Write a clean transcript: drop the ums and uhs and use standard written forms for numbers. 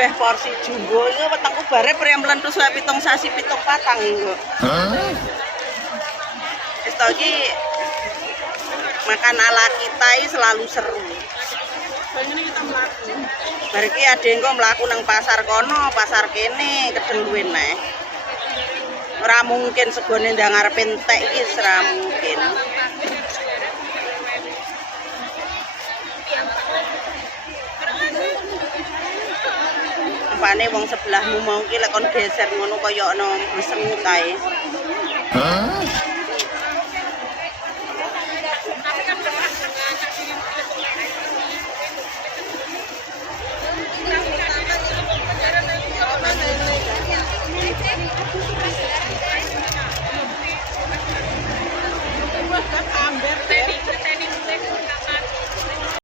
kabeh porsi jumbo iki wetengku bare priya mlentus wae 7 sasi 7 patang iku. Wis to iki makan ala kita ini selalu seru. Soalnya kita mlaku. Bar iki ade engko mlaku nang pasar kono, pasar kene kedenduwen neh. Ora mungkin segone ndang arep entek iki ora mungkin. Umpane wong sebelahmu mau ki lek kon geser ngono kaya ana mesem kae.